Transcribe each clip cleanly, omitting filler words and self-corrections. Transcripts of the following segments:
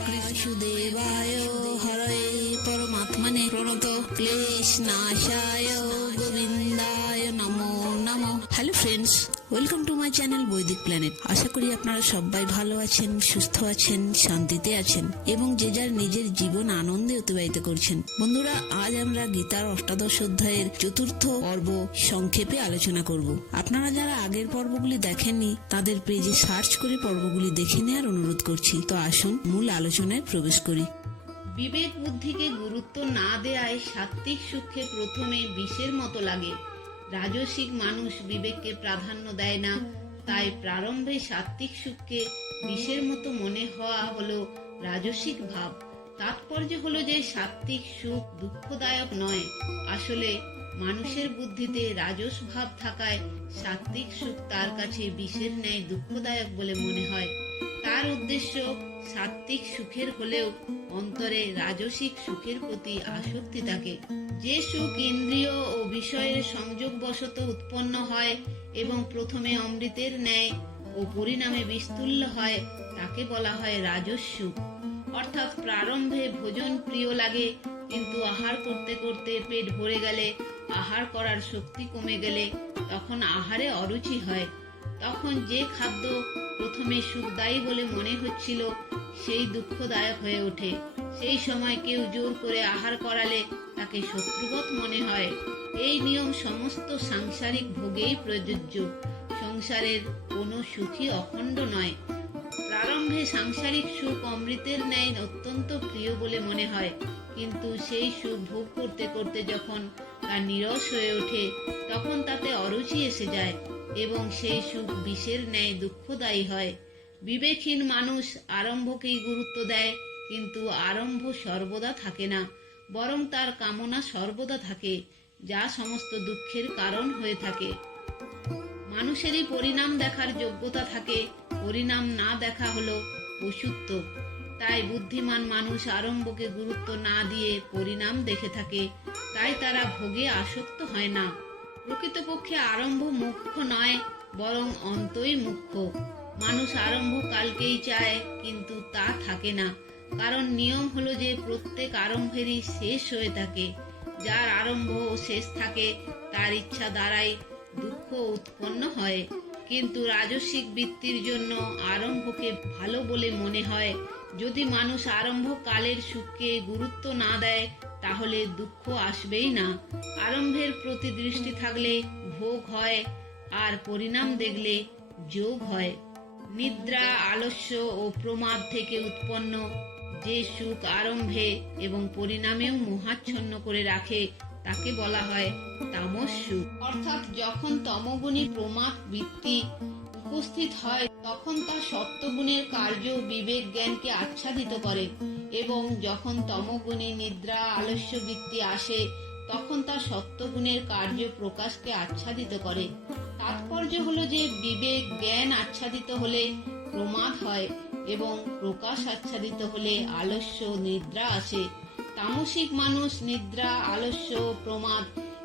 বাসুদেবায় হরে পরমাত্মনে প্রণত ক্লেশ নাশায় গোবিন্দায় নমো নমো। Hello friends, welcome to my channel বৈদিক প্ল্যানেট। আশা করি আপনারা সবাই ভালো আছেন, সুস্থ আছেন, শান্তিতে আছেন এবং যে যার নিজের জীবন আনন্দে অতিবাহিত করছেন। বন্ধুরা, আজ আমরা গীতার অষ্টাদশ অধ্যায়ের চতুর্থ পর্ব সংক্ষেপে আলোচনা করব। আপনারা যারা আগের পর্বগুলি দেখেননি তাদের পেজে সার্চ করে পর্বগুলি দেখে নেওয়ার অনুরোধ করছি। তো আসুন মূল আলোচনায় প্রবেশ করি। বিবেক বুদ্ধিকে গুরুত্ব না দেয়ায় সাত্ত্বিক সুখে প্রথমে বিষের মতো লাগে। রাজসিক মানুষ বিবেককে প্রাধান্য দেয় না, তাই প্রারম্ভে সাত্ত্বিক সুখকে বিষের মতো মনে হওয়া হলো রাজসিক ভাব। তাৎপর্য হলো যে সাত্ত্বিক সুখ দুঃখদায়ক নয়। আসলে মানুষের বুদ্ধিতে রাজস ভাব থাকায় সাত্ত্বিক সুখ তার কাছে বিষের ন্যায় দুঃখদায়ক বলে মনে হয়। তার উদ্দেশ্য সাত্ত্বিক সুখের হলেও অন্তরে রাজসিক সুখের প্রতি আসক্তি থাকে। যে সুখ ইন্দ্রিয় ও বিষয়ের সংযোগবশত উৎপন্ন হয় এবং প্রথমে অমৃতের ন্যায় ও পরিণামে বিস্তুল্য হয় তাকে বলা হয় রাজস সুখ। অর্থাৎ প্রারম্ভে ভোজন প্রিয় লাগে, কিন্তু আহার করতে করতে পেট ভরে গেলে, আহার করার শক্তি কমে গেলে তখন আহারে অরুচি হয়। তখন যে খাদ্য প্রথমে সুখদায়ী বলে মনে হচ্ছিল সেই দুঃখদায়ক হয়ে ওঠে। সেই সময় কেউ জোর করে আহার করালে তাকে শত্রুবৎ মনে হয়। এই নিয়ম সমস্ত সাংসারিক ভোগেই প্রযোজ্য। সংসারের কোনো সুখই অখণ্ড নয়। প্রারম্ভে সাংসারিক সুখ অমৃতের ন্যায় অত্যন্ত প্রিয় বলে মনে হয়, কিন্তু সেই সুখ ভোগ করতে করতে যখন তা নীরস হয়ে ওঠে তখন তাতে অরুচি এসে যায় এবং সেই সুখ বিষের ন্যায় দুঃখদায়ী হয়। বিবেকহীন মানুষ আরম্ভকেই গুরুত্ব দেয়, কিন্তু আরম্ভ সর্বদা থাকে না, বরং তার কামনা সর্বদা থাকে, যা সমস্ত দুঃখের কারণ হয়ে থাকে। মানুষেরই পরিণাম দেখার যোগ্যতা থাকে, পরিণাম না দেখা হলো পশুত্ব। তাই বুদ্ধিমান মানুষ আরম্ভকে গুরুত্ব না দিয়ে পরিণাম দেখে থাকে, তাই তারা ভোগে আসক্ত হয় না। প্রকৃতপক্ষে আরম্ভ মুখ্য নয়, বরং অন্তই মুখ্য। মানুষ আরম্ভ কালকেই চায়, কিন্তু তা থাকে না, কারণ নিয়ম হলো যে প্রত্যেক আরম্ভেরই শেষ হয়ে থাকে। যার আরম্ভ ও শেষ থাকে তার ইচ্ছা দ্বারাই দুঃখ উৎপন্ন হয়। কিন্তু রাজসিক বৃত্তির জন্য আরম্ভকে ভালো বলে মনে হয়। যদি মানুষ আরম্ভ কালের সুখকে গুরুত্ব না দেয় তাহলে দুঃখ আসবেই না। আরম্ভের প্রতি দৃষ্টি থাকলে ভোগ হয়, আর পরিণাম দেখলে যোগ হয়। নিদ্রা, আলস্য ও প্রমাদ থেকে উৎপন্ন যে সুখ আরম্ভে এবং পরিণামেও মোহাচ্ছন্ন করে রাখে তাকে বলা হয় তামস সুখ। অর্থাৎ যখন তমগুণী প্রমাদ বৃত্তি উপস্থিত হয় তখন তা সত্যগুণের কার্য বিবেক জ্ঞানকে আচ্ছাদিত করে, এবং যখন তমগুণী নিদ্রা আলস্য বৃত্তি আসে তখন তা সত্যগুণের কার্য প্রকাশকে আচ্ছাদিত করে। তাৎপর্য হলো যে বিবেক জ্ঞান আচ্ছাদিত হলে প্রমাদ হয় এবং প্রকাশ আচ্ছাদিত হলে আলস্য নিদ্রা আসে। তামসিক মানুষ নিদ্রা, আলস্য, প্রমাদ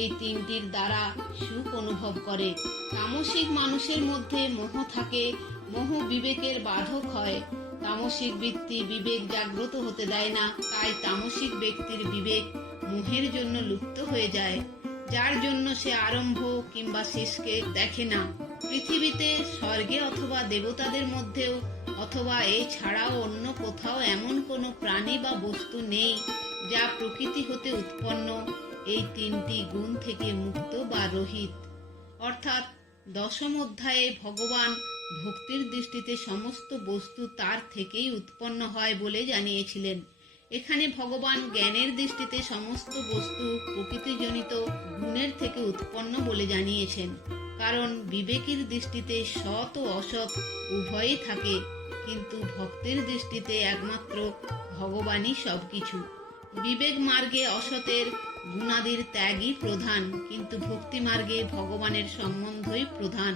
এই তিনটির দ্বারা সুখ অনুভব করে। তামসিক মানুষের মধ্যে মোহ থাকে, মোহ বিবেকের বাধক হয়। তামসিক বৃত্তি বিবেক জাগ্রত হতে দেয় না, তাই তামসিক ব্যক্তির বিবেক মোহের জন্য লুপ্ত হয়ে যায়, যার জন্য সে আরম্ভ কিংবা শেষকে দেখে না। পৃথিবীতে, স্বর্গে অথবা দেবতাদের মধ্যেও অথবা এছাড়াও অন্য কোথাও এমন কোনো প্রাণী বা বস্তু নেই যা প্রকৃতি হতে উৎপন্ন এই তিনটি গুণ থেকে মুক্ত বা রহিত। অর্থাৎ দশম অধ্যায়ে ভগবান ভক্তির দৃষ্টিতে সমস্ত বস্তু তার থেকেই উৎপন্ন হয় বলে জানিয়েছিলেন। এখানে ভগবান জ্ঞানের দৃষ্টিতে সমস্ত বস্তু প্রকৃতিজনিত গুণের থেকে উৎপন্ন বলে জানিয়েছেন, কারণ বিবেকের দৃষ্টিতে সৎ ও অসৎ উভয়ই থাকে, কিন্তু ভক্তের দৃষ্টিতে একমাত্র ভগবানই সবকিছু। বিবেক মার্গে অসতের গুণাদির ত্যাগই প্রধান, কিন্তু ভক্তি মার্গে ভগবানের সম্বন্ধই প্রধান।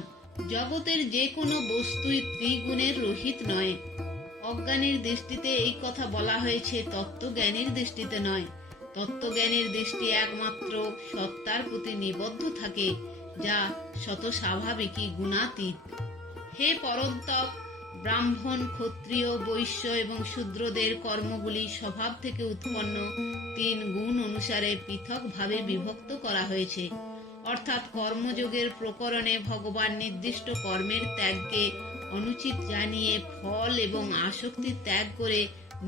জগতের যে কোনো বস্তুই ত্রিগুণের রহিত নয়। অজ্ঞানীর দৃষ্টিতে এই কথা বলা হয়েছে, তত্ত্বজ্ঞানীর দৃষ্টিতে নয়। তত্ত্বজ্ঞানীর দৃষ্টি একমাত্র সত্তার প্রতি নিবদ্ধ থাকে, যা শত স্বাভাবিকই গুণাতীত। হে পরন্তপ, ব্রাহ্মণ, ক্ষত্রিয়, বৈশ্য এবং শূদ্রদের কর্মগুলি স্বভাব থেকে উৎপন্ন 3 গুণ অনুসারে পৃথকভাবে বিভক্ত করা হয়েছে। অর্থাৎ কর্মযোগের প্রকরণে ভগবান নির্দিষ্ট কর্মের ত্যাগকে অনুচিত জানিয়ে ফল এবং আসক্তি ত্যাগ করে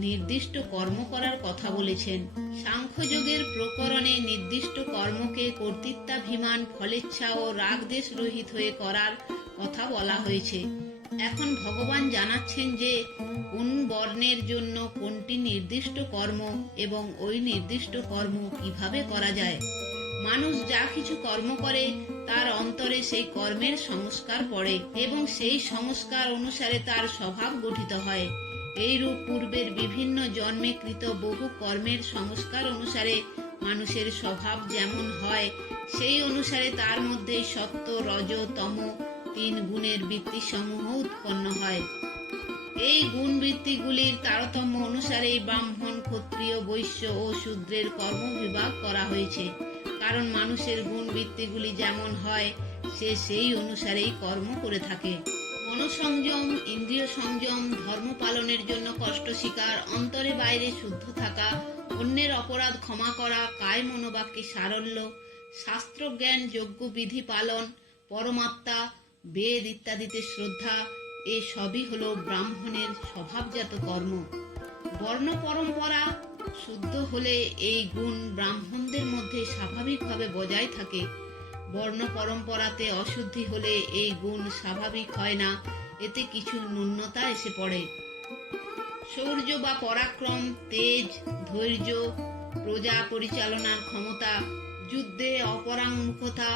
নির্দিষ্ট কর্ম করার কথা বলেছেন। সাংখ্যযোগের প্রকরণে নির্দিষ্ট কর্মকে কর্তৃত্বাভিমান, ফলেচ্ছা ও রাগদ্বেষ রহিত হয়ে করার কথা বলা হয়েছে। এখন ভগবান জানাচ্ছেন যে কোন বর্ণের জন্য কোনটি নির্দিষ্ট কর্ম এবং ওই নির্দিষ্ট কর্ম কিভাবে করা যায়। মানুষ যা কিছু কর্ম করে তার অন্তরে সেই কর্মের সংস্কার পড়ে এবং সেই সংস্কার অনুসারে তার স্বভাব গঠিত হয়। এইরূপ পূর্বের বিভিন্ন জন্মে কৃত বহু কর্মের সংস্কার অনুসারে মানুষের স্বভাব যেমন হয় সেই অনুসারে তার মধ্যে সত্ত্ব, রজ, তম 3 গুণের বৃত্তিসমূহ উৎপন্ন হয়। এই গুণ বৃত্তিগুলির তারতম্য অনুসারেই ব্রাহ্মণ, ক্ষত্রিয়, বৈশ্য ও শূদ্রের কর্মবিভাগ করা হয়েছে। কারণ মানুষের গুণ বৃত্তিগুলি যেমন হয় সে সেই অনুসারেই কর্ম করে থাকে। মনোসংযম, ইন্দ্রিয় সংযম, ধর্ম পালনের জন্য কষ্ট স্বীকার, অন্তরে বাইরে শুদ্ধ থাকা, অন্যের অপরাধ ক্ষমা করা, কায় মনোবাক্যে সারল্য, শাস্ত্রজ্ঞান, যজ্ঞ বিধি পালন, পরমাত্মা, বেদ ইত্যাদিতে শ্রদ্ধা, এ সবই হলো ব্রাহ্মণের স্বভাবজাত কর্ম। বর্ণ পরম্পরা শুদ্ধ হলে এই গুণ ব্রাহ্মণদের মধ্যে স্বাভাবিকভাবে বজায় থাকে। বর্ণ পরম্পরাতে অশুদ্ধি হলে এই গুণ স্বাভাবিক হয় না, এতে কিছু ন্যূনতা এসে পড়ে। শৌর্য বা পরাক্রম, তেজ, ধৈর্য, প্রজা পরিচালনার ক্ষমতা, যুদ্ধে অপরাঙ্গমুখতা,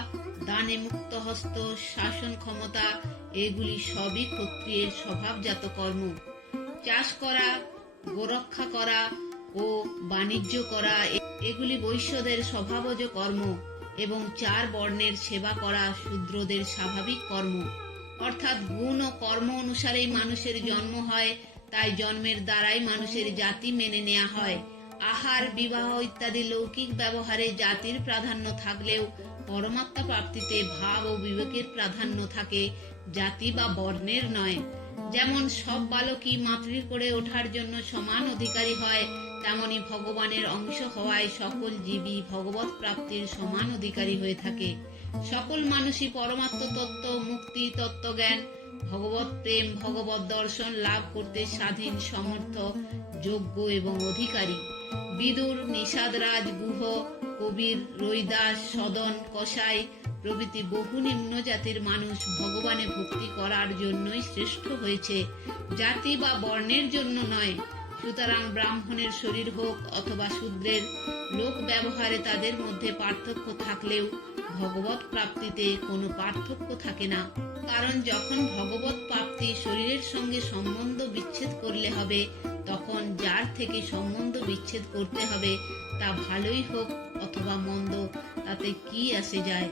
দানে মুক্তহস্ত, শাসন ক্ষমতা, এগুলি সবই ক্ষত্রিয়ের স্বভাবজাত কর্ম। চাষ করা, গোরক্ষা করা ও বাণিজ্য করা এগুলি বৈশ্যদের স্বভাবজ কর্ম এবং 4 বর্ণের সেবা করা শূদ্রদের স্বাভাবিক কর্ম। অর্থাৎ গুণ ও কর্ম অনুসারেই মানুষের জন্ম হয়, তাই জন্মের দ্বারাই মানুষের জাতি মেনে নেওয়া হয়। আহার, বিবাহ ইত্যাদি লৌকিক ব্যবহারে জাতির প্রাধান্য থাকলেও পরমাত্মা প্রাপ্তিতে ভাব ও বিবেকের প্রাধান্য থাকে, জাতি বা বর্ণের নয়। যেমন সব বালকই মাতৃ করে ওঠার জন্য সমান অধিকারী হয়, তেমনি ভগবানের অংশ হওয়ায় সকল জীবই ভগবত প্রাপ্তির সমান অধিকারী হয়ে থাকে। সকল মানুষই পরমাত্ম তত্ত্ব, মুক্তি, তত্ত্বজ্ঞান, ভগবত প্রেম, ভগবত দর্শন লাভ করতে স্বাধীন, সমর্থ, যোগ্য এবং অধিকারী। বিদুর, নিষাদরাজ, গুহ, কবির, রৈদাস, সদন, কসাই প্রভৃতি বহু নিম্ন জাতির মানুষ ভগবানে ভক্তি করার জন্যই শ্রেষ্ঠ হয়েছে, জাতি বা বর্ণের জন্য নয়। সুতরাং ব্রাহ্মণের শরীর হোক অথবা শূদ্রের, লোক ব্যবহারে তাদের মধ্যে পার্থক্য থাকলেও ভগবত প্রাপ্তিতে কোনো পার্থক্য থাকে না। কারণ যখন ভগবত প্রাপ্তি শরীরের সঙ্গে সম্বন্ধ বিচ্ছেদ করলে হবে, তখন যার থেকে সম্বন্ধ বিচ্ছেদ করতে হবে তা ভালোই হোক অথবা মন্দ, তাতে কি আসে যায়।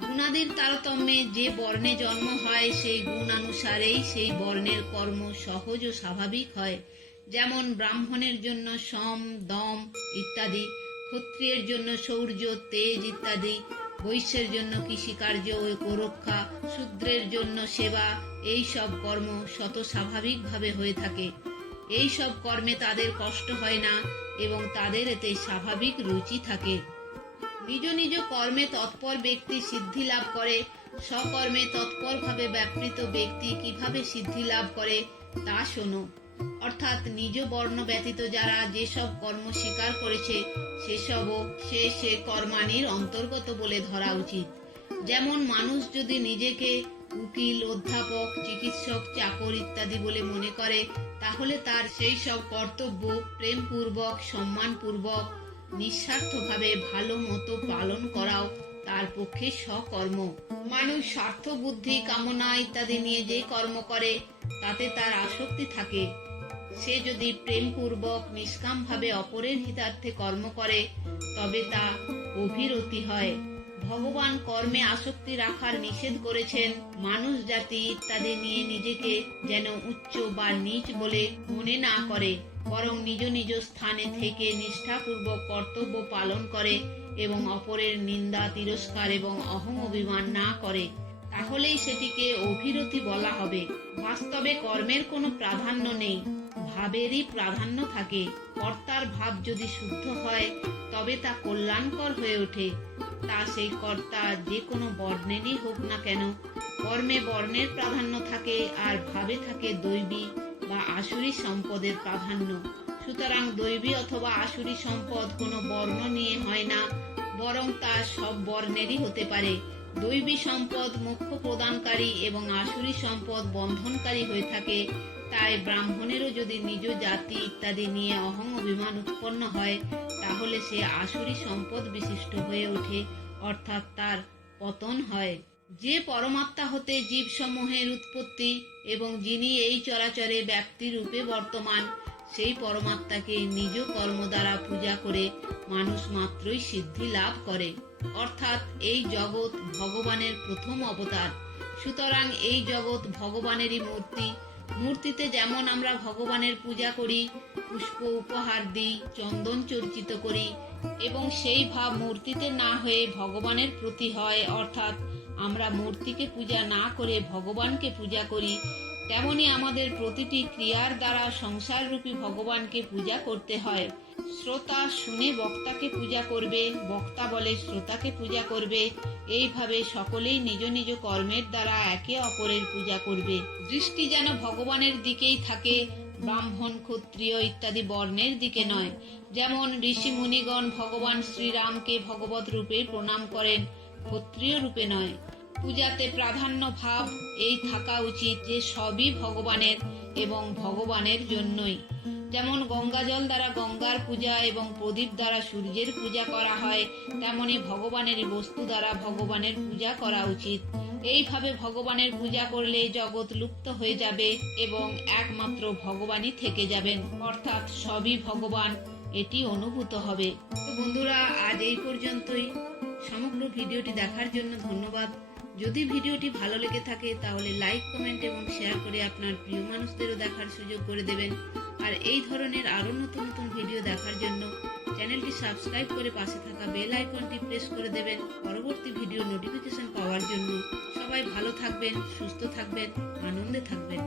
গুণাদির তারতম্যে যে বর্ণে জন্ম হয় সেই গুণানুসারেই সেই বর্ণের কর্ম সহজ ও স্বাভাবিক হয়। যেমন ব্রাহ্মণের জন্য সম, দম ইত্যাদি, ক্ষত্রিয়ের জন্য শৌর্য, তেজ ইত্যাদি, বৈশ্যের জন্য কৃষিকার্য ও গোরক্ষা, শূদ্রের জন্য সেবা, এই সব কর্ম শত স্বাভাবিকভাবে হয়ে থাকে। এই সব কর্মে তাদের কষ্ট হয় না এবং তাদের এতে স্বাভাবিক রুচি থাকে। নিজ নিজ কর্মে তৎপর ব্যক্তি সিদ্ধি লাভ করে। স্বকর্মে তৎপরভাবে ব্যাপৃত ব্যক্তি কিভাবে সিদ্ধি লাভ করে তা শোনো। অর্থাৎ নিজ বর্ণ ব্যতীত যারা যেসব কর্ম স্বীকার করেছে সেসবও সে কর্মানির অন্তর্গত বলে ধরা উচিত। যেমন মানুষ যদি নিজেকে উকিল, অধ্যাপক, চিকিৎসক, চাকর ইত্যাদি বলে মনে করে, তাহলে তার সেই সব কর্তব্য প্রেমপূর্বক, সম্মানপূর্বক, নিঃস্বার্থভাবে ভালো মতো পালন করাও তার পক্ষে স্বকর্ম। মানুষ স্বার্থ, বুদ্ধি, কামনা ইত্যাদি নিয়ে যে কর্ম করে তাতে তার আসক্তি থাকে। সে যদি প্রেমপূর্বক, নিষ্কামভাবে অপরের হিতার্থে কর্ম করে তবে তা অভিরতি হয়। ভগবান কর্মে আসক্তি রাখার নিষেধ করেছেন। মানুষ জাতি ইত্যাদি নিয়ে নিজেকে যেন উচ্চ বা নীচ বলে মনে না করে, বরং নিজ নিজ স্থানে থেকে নিষ্ঠাপূর্বক কর্তব্য পালন করে এবং অপরের নিন্দা, তিরস্কার এবং অহং অভিমান না করে। তাহলেই সেটিকে অভিরতি বলা হবে। বাস্তবে কর্মের কোনো প্রাধান্য নেই, ভাবেরই প্রাধান্য থাকে। কর্তার ভাব যদি শুদ্ধ হয় তবে তা কল্যাণকর হয়ে ওঠে। তা সেই কর্তা যে কোনো বর্ণেরই হোক না কেন। কর্মে বর্ণের প্রাধান্য থাকে আর ভাবে থাকে দৈবী বা আসুরি সম্পদের প্রাধান্য। সুতরাং দৈবী অথবা আসুরি সম্পদ কোনো বর্ণ নিয়ে হয় না, বরং তা সব বর্ণেরই হতে পারে। দৈবী সম্পদ মোক্ষ প্রদানকারী এবং আসুরি সম্পদ বন্ধনকারী হয়ে থাকে। তাই ব্রাহ্মণেরও যদি নিজ জাতি ইত্যাদি নিয়ে অহং অভিমান উৎপন্ন হয় তাহলে সে আসুরি সম্পদ বিশিষ্ট হয়ে ওঠে, অর্থাৎ তার পতন হয়। যে পরমাত্মা হতে জীবসমূহের উৎপত্তি এবং যিনি এই চরাচরে ব্যক্তি রূপে বর্তমান, সেই পরমাত্মাকে নিজ কর্ম দ্বারা পূজা করে মানুষ মাত্রই সিদ্ধি লাভ করে। অর্থাৎ এই জগৎ ভগবানের প্রথম অবতার। সুতরাং এই জগৎ ভগবানেরই মূর্তি। মূর্তিতে যেমন আমরা ভগবানের পূজা করি, পুষ্প উপহার দিই, চন্দন চর্চিত করি এবং সেই ভাব মূর্তিতে না হয়ে ভগবানের প্রতি হয়, অর্থাৎ আমরা মূর্তিকে পূজা না করে ভগবানকে পূজা করি, তেমনি আমাদের প্রতিটি ক্রিয়ার দ্বারা সংসাররূপী ভগবানকে পূজা করতে হয়। শ্রোতা শুনে বক্তাকে পূজা করবে, বক্তা বলে শ্রোতাকে পূজা করবে। এইভাবে সকলেই নিজ নিজ কর্মের দ্বারা একে অপরের পূজা করবে। দৃষ্টি যেন ভগবানের দিকেই থাকে, ব্রাহ্মণ ক্ষত্রিয় ইত্যাদি বর্ণের দিকে নয়। যেমন ঋষি মুনিগণ ভগবান শ্রীরামকে ভগবত রূপে প্রণাম করেন, ক্ষত্রিয় রূপে নয়। পূজাতে প্রাধান্য ভাব এই থাকা উচিত যে সবই ভগবানের এবং ভগবানের জন্যই। যেমন গঙ্গা জল দ্বারা গঙ্গার পূজা এবং প্রদীপ দ্বারা সূর্যের পূজা করা হয়, তেমনি ভগবানের বস্তু দ্বারা ভগবানের পূজা করা উচিত। এইভাবে ভগবানের পূজা করলে জগৎ লুপ্ত হয়ে যাবে এবং একমাত্র ভগবানই থেকে যাবেন, অর্থাৎ সবই ভগবান, এটি অনুভূত হবে। তো বন্ধুরা, আজ এই পর্যন্তই। সমগ্র ভিডিওটি দেখার জন্য ধন্যবাদ। যদি ভিডিওটি ভালো লেগে থাকে তাহলে লাইক, কমেন্ট এবং শেয়ার করে আপনার প্রিয় মানুষদেরও দেখার সুযোগ করে দেবেন। আর এই ধরনের আরো নতুন নতুন ভিডিও দেখার জন্য চ্যানেলটি সাবস্ক্রাইব করে পাশে থাকা বেল আইকনটি প্রেস করে দেবেন পরবর্তী ভিডিও নোটিফিকেশন পাওয়ার জন্য। সবাই ভালো থাকবেন, সুস্থ থাকবেন, আনন্দে থাকবেন।